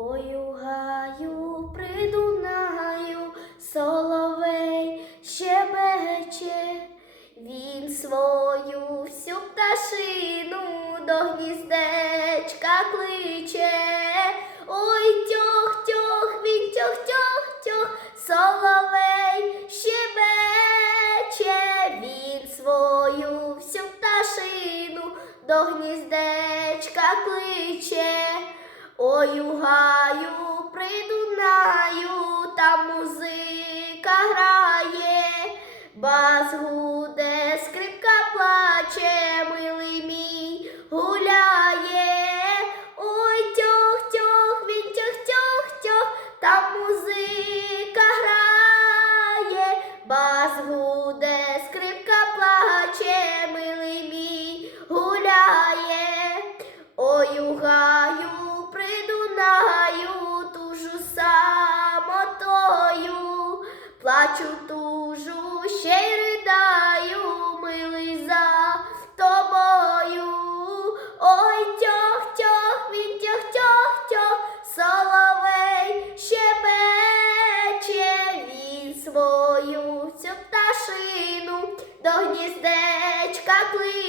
Ой, у гаю придунаю, соловей щебече, він свою всю пташину до гніздечка кличе. Ой, тьох, тьох, він тьох, тьох, тьох, соловей щебече, він свою всю пташину до гніздечка кличе. У гаю придунаю, там музика грає, бас гуде, скрипка плаче, милий мій гуляє. Ой, тьох, тьох, він тьох, тьох, тьох, там музика грає, бас гуде, скрипка плаче, милий мій гуляє. Ой, гаю плачу тужу, ще й ридаю, милий за тобою. Ой, тьох, тьох, він тьох, тьох, тьох, соловей щебече, він свою всю пташину до гніздечка кличе.